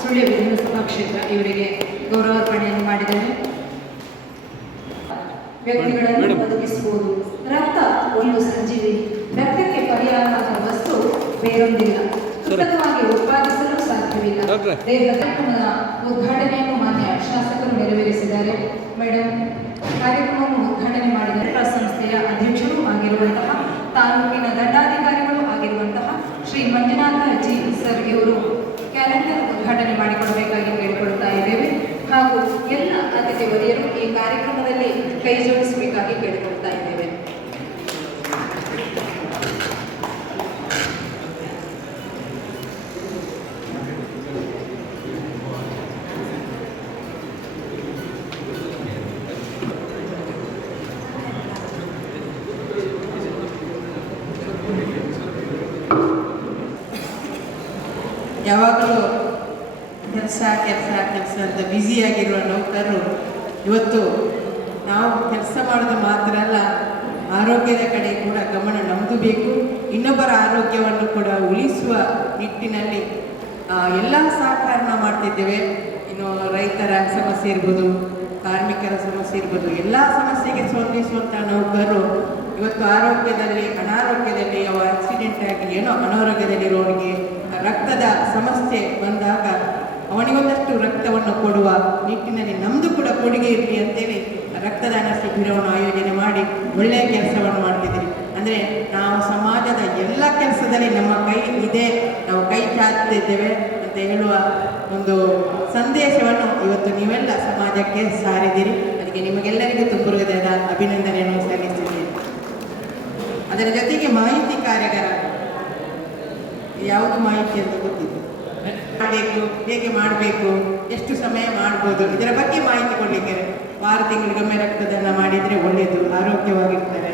ಸುಳ್ಯ ವಿಧಾನಸಭಾ ಕ್ಷೇತ್ರ ಇವರಿಗೆ ಗೌರವಾರ್ಪಣೆಯನ್ನು ಮಾಡಿದ್ದೇನೆ. ವ್ಯಕ್ತಿಗಳನ್ನು ಬದುಕಿಸಬಹುದು ರಕ್ತ ಒಂದು ಸಂಜೀವಿ ರಕ್ತಕ್ಕೆ ಪರಿಹಾರ ವಸ್ತು ಬೇರೊಂದಿಲ್ಲ. ಸತತವಾಗಿ ಉತ್ಪಾದಿಸಲು ಸಾಧ್ಯವಿಲ್ಲ. ಕಾರ್ಯಕ್ರಮದ ಉದ್ಘಾಟನೆಯನ್ನು ಮಾನ್ಯ ಶಾಸಕರು ನೆರವೇರಿಸಿದ್ದಾರೆ. ಮೇಡಮ್ ಕಾರ್ಯಕ್ರಮವನ್ನು ಉದ್ಘಾಟನೆ ಮಾಡಿದ ಸಂಸ್ಥೆಯ ಅಧ್ಯಕ್ಷರು ಆಗಿರುವಂತಹ ತಾಲೂಕಿನ ದಂಡಾಧಿಕಾರಿಗಳು ಆಗಿರುವಂತಹ ಶ್ರೀ ಮಂಜುನಾಥ ಜಿ ಸರ್ ಇವರು ಕ್ಯಾಲೆಂಡರ್ ಉದ್ಘಾಟನೆ ಮಾಡಿಕೊಡಬೇಕಾಗಿ ಕೇಳಿಕೊಳ್ತಾ ಇದ್ದೇವೆ. ಹಾಗೂ ಎಲ್ಲ ಅತಿಥಿ ವರಿಯರು ಈ ಕಾರ್ಯಕ್ರಮದಲ್ಲಿ ಕೈ ಜೋಡಿಸಬೇಕಾಗಿ ಕೇಳಿಕೊಳ್ತಾ ಇದ್ದೇವೆ. ಯಾವಾಗಲೂ ಕೆಲಸ ಕೆಲಸ ಕೆಲಸ ಅಂತ ಬ್ಯುಸಿಯಾಗಿರುವ ನೌಕರರು ಇವತ್ತು ನಾವು ಕೆಲಸ ಮಾಡೋದು ಮಾತ್ರ ಅಲ್ಲ, ಆರೋಗ್ಯದ ಕಡೆ ಕೂಡ ಗಮನ ನಮ್ಮದು ಬೇಕು. ಇನ್ನೊಬ್ಬರ ಆರೋಗ್ಯವನ್ನು ಕೂಡ ಉಳಿಸುವ ನಿಟ್ಟಿನಲ್ಲಿ ಎಲ್ಲ ಸಹಕಾರನ ಮಾಡ್ತಿದ್ದೇವೆ. ಇನ್ನು ರೈತರ ಸಮಸ್ಯೆ ಇರ್ಬೋದು, ಕಾರ್ಮಿಕರ ಸಮಸ್ಯೆ ಇರ್ಬೋದು, ಎಲ್ಲ ಸಮಸ್ಯೆಗೆ ಸ್ಪಂದಿಸುವಂಥ ನೌಕರರು ಇವತ್ತು ಆರೋಗ್ಯದಲ್ಲಿ, ಅನಾರೋಗ್ಯದಲ್ಲಿ ಯಾವ ಆಕ್ಸಿಡೆಂಟ್ ಆಗಿ, ಏನೋ ಅನಾರೋಗ್ಯದಲ್ಲಿರೋರಿಗೆ ರಕ್ತದ ಸಮಸ್ಯೆ ಬಂದಾಗ ಅವನಿಗೊಂದಷ್ಟು ರಕ್ತವನ್ನು ಕೊಡುವ ನಿಟ್ಟಿನಲ್ಲಿ ನಮ್ಮದು ಕೂಡ ಕೊಡುಗೆ ಇರಲಿ ಅಂತೇಳಿ ರಕ್ತದಾನ ಶಿಬಿರವನ್ನು ಆಯೋಜನೆ ಮಾಡಿ ಒಳ್ಳೆಯ ಕೆಲಸವನ್ನು ಮಾಡ್ತಿದ್ದೀರಿ. ಅಂದರೆ ನಾವು ಸಮಾಜದ ಎಲ್ಲ ಕೆಲಸದಲ್ಲಿ ನಮ್ಮ ಕೈ ಇದೆ, ನಾವು ಕೈ ಚಾಚುತ್ತಿದ್ದೇವೆ ಅಂತ ಹೇಳುವ ಒಂದು ಸಂದೇಶವನ್ನು ಇವತ್ತು ನೀವೆಲ್ಲ ಸಮಾಜಕ್ಕೆ ಸಾರಿದ್ದೀರಿ. ಅದಕ್ಕೆ ನಿಮಗೆಲ್ಲರಿಗೂ ತುಂಬ ಹೃದಯದ ಅಭಿನಂದನೆಯನ್ನು ಸಲ್ಲಿಸ್ತಿದ್ದೀನಿ ಅದರ ಜೊತೆಗೆ ಮಾಹಿತಿ ಕಾರ್ಯಾಗಾರ ಯಾವುದು ಮಾಹಿತಿ ಅಂತ ಗೊತ್ತಿದೆ ಮಾಡಬೇಕು ಹೇಗೆ ಮಾಡಬೇಕು, ಎಷ್ಟು ಸಮಯ ಮಾಡ್ಬೋದು, ಇದರ ಬಗ್ಗೆ ಮಾಹಿತಿ ಕೊಡಲಿಕ್ಕೆ ವಾರ ತಿಂಗಳಿಗೊಮ್ಮೆ ರಕ್ತದಾನ ಮಾಡಿದರೆ ಒಳ್ಳೆಯದು, ಆರೋಗ್ಯವಾಗಿರ್ತಾರೆ.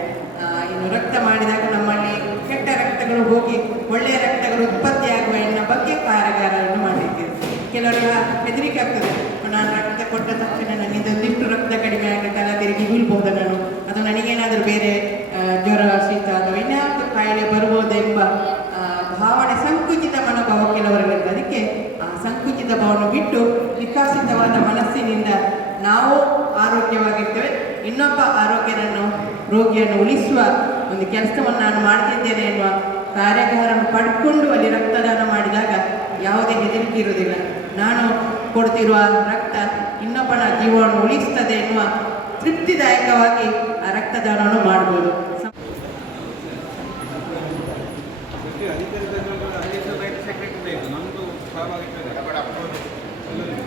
ಇನ್ನು ರಕ್ತ ಮಾಡಿದಾಗ ನಮ್ಮಲ್ಲಿ ಕೆಟ್ಟ ರಕ್ತಗಳು ಹೋಗಿ ಒಳ್ಳೆಯ ರಕ್ತಗಳು ಉತ್ಪತ್ತಿ ಆಗುವ ಎನ್ನ ಬಗ್ಗೆ ಕಾರ್ಯಾಗಾರವನ್ನು ಮಾಡಲಿಕ್ಕೆ ಕೆಲವರಿಗೆ ಹೆದರಿಕೆ ಆಗ್ತದೆ. ನಾನು ರಕ್ತ ಕೊಟ್ಟ ತಕ್ಷಣ ನನ್ನಿಂದ ಒಂದಿಷ್ಟು ರಕ್ತ ಕಡಿಮೆ ಆಗಿ ತಲಾ ತಿರುಗಿ ಬೀಳ್ಬೋದು ನಾನು? ಅದು ನನಗೇನಾದರೂ ಬೇರೆ ಸಂಕುಚಿತ ಮನೋಭಾವ ಕೆಲವರಲ್ಲಿದೆ ಅದಕ್ಕೆ, ಆ ಸಂಕುಚಿತ ಭಾವವನ್ನು ಬಿಟ್ಟು ವಿಕಾಸಿತವಾದ ಮನಸ್ಸಿನಿಂದ ನಾವು ಆರೋಗ್ಯವಾಗಿರ್ತೇವೆ, ಇನ್ನೊಬ್ಬ ಆರೋಗ್ಯನನ್ನು, ರೋಗಿಯನ್ನು ಉಳಿಸುವ ಒಂದು ಕೆಲಸವನ್ನು ನಾನು ಮಾಡ್ತಿದ್ದೇನೆ ಎನ್ನುವ ಕಾರ್ಯಾಗಾರವನ್ನು ಪಡ್ಕೊಂಡು ಅಲ್ಲಿ ರಕ್ತದಾನ ಮಾಡಿದಾಗ ಯಾವುದೇ ಹೆದರಿಕೆ ಇರುವುದಿಲ್ಲ. ನಾನು ಕೊಡ್ತಿರುವ ರಕ್ತ ಇನ್ನೊಬ್ಬನ ಜೀವವನ್ನು ಉಳಿಸ್ತದೆ ಎನ್ನುವ ತೃಪ್ತಿದಾಯಕವಾಗಿ ಆ ರಕ್ತದಾನವನ್ನು ಮಾಡ್ಬೋದು. Gracias.